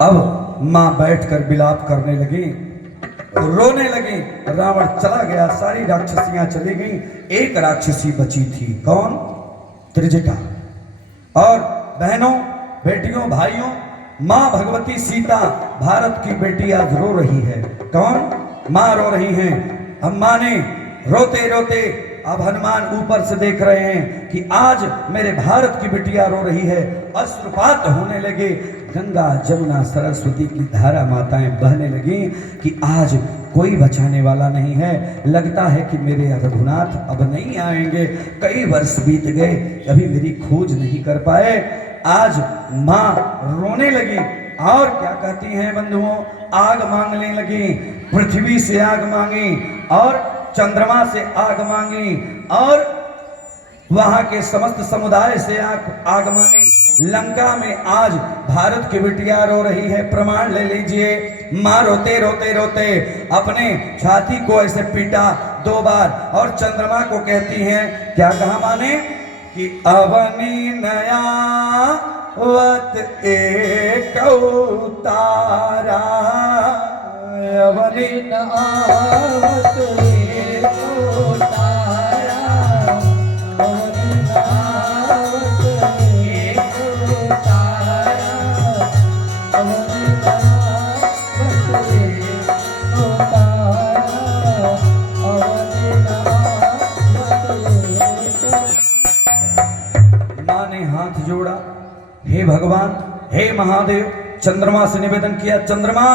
अब मां बैठकर विलाप करने लगी, रोने लगी। रावण चला गया, सारी राक्षसियां चली गईं, एक राक्षसी बची थी। कौन? त्रिजटा। और बहनों, बेटियों, भाइयों, मां भगवती सीता, भारत की बेटी आज रो रही है। कौन? मां रो रही हैं। अब मां ने रोते रोते, अब हनुमान ऊपर से देख रहे हैं कि आज मेरे भारत की बिटिया रो रही है। अश्रुपात होने लगे, गंगा जमुना सरस्वती की धारा माताएं बहने लगी कि आज कोई बचाने वाला नहीं है। लगता है कि मेरे रघुनाथ अब नहीं आएंगे। कई वर्ष बीत गए, अभी मेरी खोज नहीं कर पाए। आज मां रोने लगी और क्या कहती हैं बंधुओं? आग मांगने लगी। पृथ्वी से आग मांगी और चंद्रमा से आग मांगी और वहां के समस्त समुदाय से आग मांगी। लंका में आज भारत की बिटिया रो रही है। प्रमाण ले लीजिए। मां रोते रोते रोते अपने छाती को ऐसे पीटा 2 बार और चंद्रमा को कहती हैं, क्या कहा मां ने? कि अवनी नया वत एक तारा, अवनी आवत एको तारा, अवनी आवत एको तारा, अवनी आवत एको तारा, अवनी आवत एको। मां ने हाथ जोड़ा, हे भगवान, हे महादेव, चंद्रमा से निवेदन किया, चंद्रमा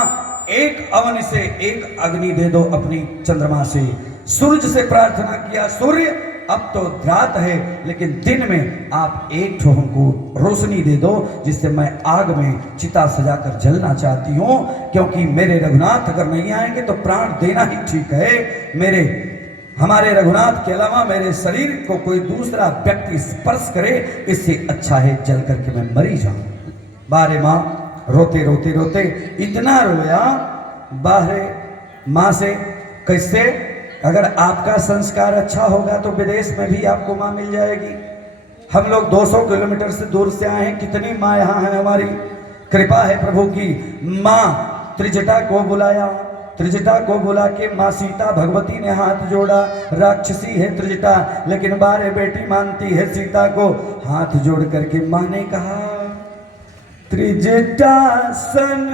एक अवन से एक अग्नि दे दो अपनी चंद्रमा से। सूरज से प्रार्थना किया, सूर्य अब तो रात है लेकिन दिन में आप एक ठो हमको रोशनी दे दो जिससे मैं आग में चिता सजाकर जलना चाहती हूँ, क्योंकि मेरे रघुनाथ अगर नहीं आएंगे तो प्राण देना ही ठीक है। हमारे रघुनाथ के अलावा मेरे शरीर को कोई दूसरा व्यक्ति स्पर्श करे, इससे अच्छा है जल करके मैं मरी जाऊं। बारे मां रोते रोते रोते इतना रोया, बाहरे मां से कैसे? अगर आपका संस्कार अच्छा होगा तो विदेश में भी आपको मां मिल जाएगी। हम लोग 200 किलोमीटर से दूर से आए हैं, कितनी मां यहाँ है। हमारी कृपा है प्रभु की। मां त्रिजटा को बुलाया, त्रिजटा को बुला के मां सीता भगवती ने हाथ जोड़ा। राक्षसी है त्रिजटा लेकिन बारे बेटी मानती है सीता को। हाथ जोड़ करके मां ने कहा, त्रिजटा सन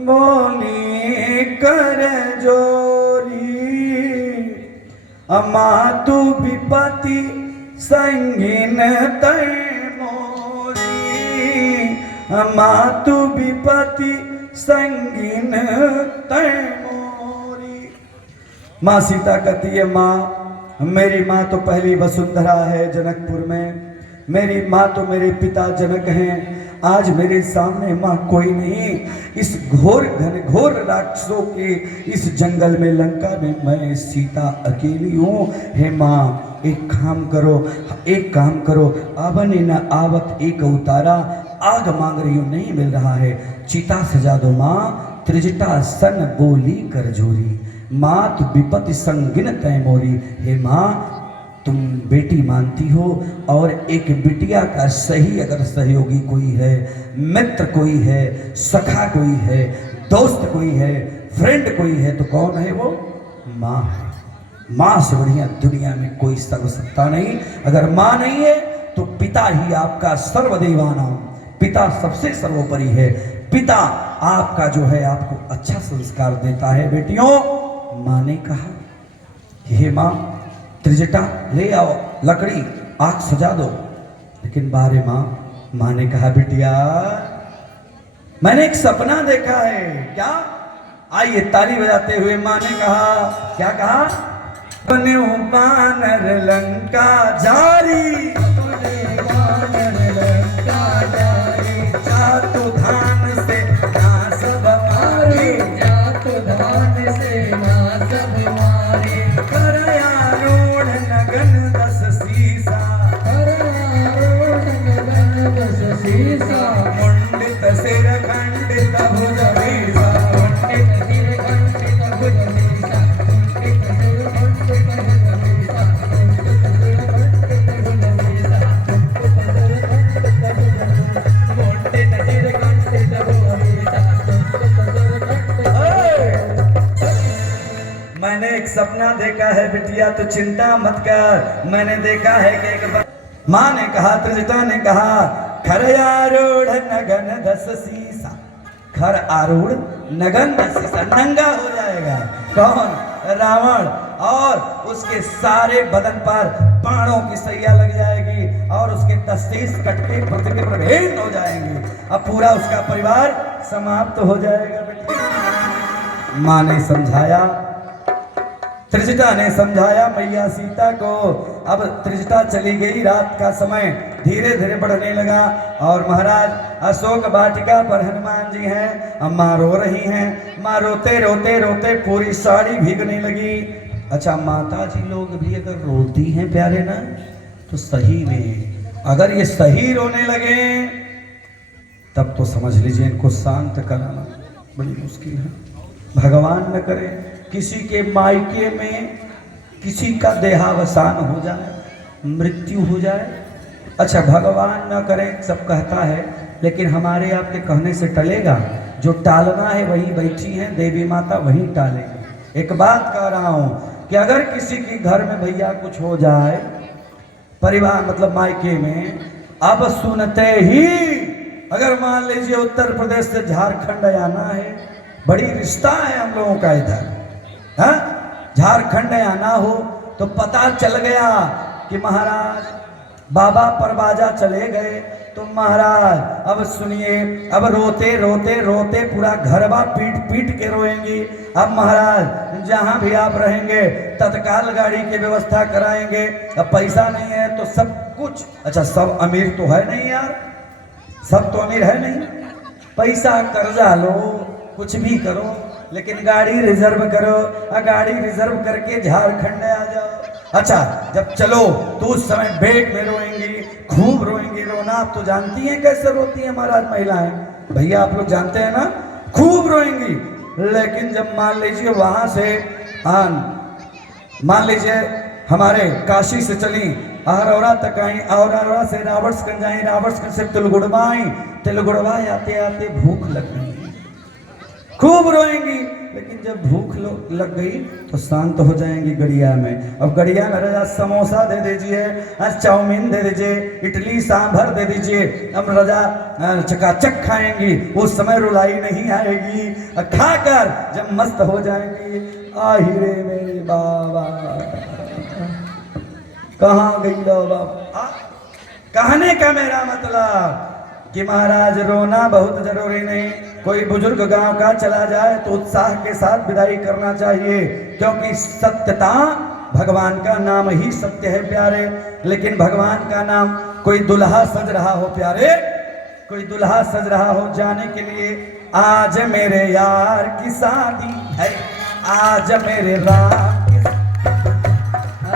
बोली कर जोरी, अमातु विपति संगीन तय मोरी, अमातु विपति संगीन तय मोरी। मां सीता कहती है, मां मेरी मां तो पहली वसुंधरा है जनकपुर में, मेरी मां तो मेरे पिता जनक हैं। आज मेरे सामने मां कोई नहीं। इस घोर घनघोर राक्षसों के इस जंगल में लंका में मैं सीता अकेली हूँ। हे मां एक काम करो, एक काम करो। अवन न आवत एक उतारा, आग मांग रही हूँ नहीं मिल रहा है, चिता सजा दो मां। त्रिजटा सन बोली कर जोरी, मात विपत्ति संगिन तय मोरी। हे मां तुम बेटी मानती हो और एक बिटिया का सही अगर सहयोगी कोई है, मित्र कोई है, सखा कोई है, दोस्त कोई है, फ्रेंड कोई है तो कौन है वो? माँ है। माँ से बढ़िया दुनिया में कोई सर्वसत्ता नहीं। अगर माँ नहीं है तो पिता ही आपका सर्वदेवानाम, पिता सबसे सर्वोपरि है। पिता आपका जो है आपको अच्छा संस्कार देता है। बेटियों, माँ ने कहा, हे माँ त्रिजटा ले आओ लकड़ी, आग सजा दो। लेकिन बारे मां ने कहा, बिटिया मैंने एक सपना देखा है। क्या? आइए ताली बजाते हुए मां ने कहा, क्या कहा? बने बानर लंका जारी, बानर लंका जारी, जातु धान से ना सब मारी, जातु धान से ना सब मारी, करयारूढ़ नगन दस सीसा, करयारूढ़ नगन दस सीसा, मुंडित सिर खंडित भुज बीसा, मुंडित सिर खंडित भुज बीसा, मुंडित सिर खंडित भुज बीसा, मुंडित सिर खंडित भुज बीसा। सपना देखा है बिटिया, तो चिंता मत कर। मैंने देखा है कि एक बार माँ ने कहा, त्रिजटा ने कहा, खर आरूढ़ नगन दस सीसा, खर आरूढ़ नगन दस सीसा, नंगा हो जाएगा कौन? रावण, और उसके सारे बदन पर बाणों की सैया लग जाएगी और उसके 10 कटके पृथ्वी पर भेद हो जाएंगे। अब पूरा उसका परिवार समाप्त हो जाएगा बेटे। माँ ने समझाया, त्रिजटा ने समझाया मैया सीता को। अब त्रिजटा चली गई, रात का समय धीरे धीरे बढ़ने लगा और महाराज अशोक वाटिका पर हनुमान जी हैं। अब माँ रो रही हैं, माँ रोते रोते रोते पूरी साड़ी भीगने लगी। अच्छा, माता जी लोग भी अगर रोती हैं प्यारे ना, तो सही में अगर ये सही रोने लगे तब तो समझ लीजिए इनको शांत कराना बड़ी मुश्किल है। भगवान न करे किसी के मायके में किसी का देहावसान हो जाए, मृत्यु हो जाए। अच्छा, भगवान न करे सब कहता है, लेकिन हमारे आपके कहने से टलेगा? जो टालना है वही बैठी हैं देवी माता, वही टालेगी। एक बात कह रहा हूँ कि अगर किसी के घर में भैया कुछ हो जाए, परिवार मतलब मायके में, अब सुनते ही अगर मान लीजिए उत्तर प्रदेश से झारखंड आना है, बड़ी रिश्ता है हम लोगों का इधर, हाँ, झारखंड आना हो तो पता चल गया कि महाराज बाबा परबाजा चले गए, तो महाराज अब सुनिए, अब रोते रोते रोते पूरा घरवा पीट पीट के रोएंगी। अब महाराज जहां भी आप रहेंगे तत्काल गाड़ी की व्यवस्था कराएंगे। अब पैसा नहीं है तो सब कुछ, अच्छा सब अमीर तो है नहीं यार, सब तो अमीर है नहीं, पैसा कर्जा लो, कुछ भी करो, लेकिन गाड़ी रिजर्व करो, गाड़ी रिजर्व करके झारखंड आ जाओ। अच्छा, जब चलो तो उस समय बेड में रोएंगी, खूब रोएंगी। रोना आप तो जानती हैं कैसे रोती हैं महाराज महिलाएं, भैया आप लोग जानते हैं ना, खूब रोएंगी। लेकिन जब मान लीजिए वहां से मान लीजिए हमारे काशी से चली, अहरौरा तक आई, अहरौरा से रावट्सगंज आई, रावट्सगंज से तिलगुड़वा आई, तिलगुड़वा आते आते भूख लग गई, खूब रोएंगी। लेकिन जब भूख लग गई तो शांत हो जाएंगी गड़िया में। अब गड़िया में रजा समोसा दे दीजिए, चाउमीन दे दीजिए, इडली सांभर दे दीजिए, अब रजा चकाचक खाएंगी, उस समय रुलाई नहीं आएगी। खाकर जब मस्त हो जाएंगी, आहिरे मेरे बाबा कहाँ गई लो बाबा। कहने का मेरा मतलब कि महाराज रोना बहुत जरूरी नहीं, कोई बुजुर्ग गांव का चला जाए तो उत्साह के साथ विदाई करना चाहिए, क्योंकि सत्यता भगवान का नाम ही सत्य है प्यारे। लेकिन भगवान का नाम, कोई दुल्हा सज रहा हो प्यारे, कोई दुल्हा सज रहा हो जाने के लिए, आज मेरे यार की शादी है, आज मेरे राम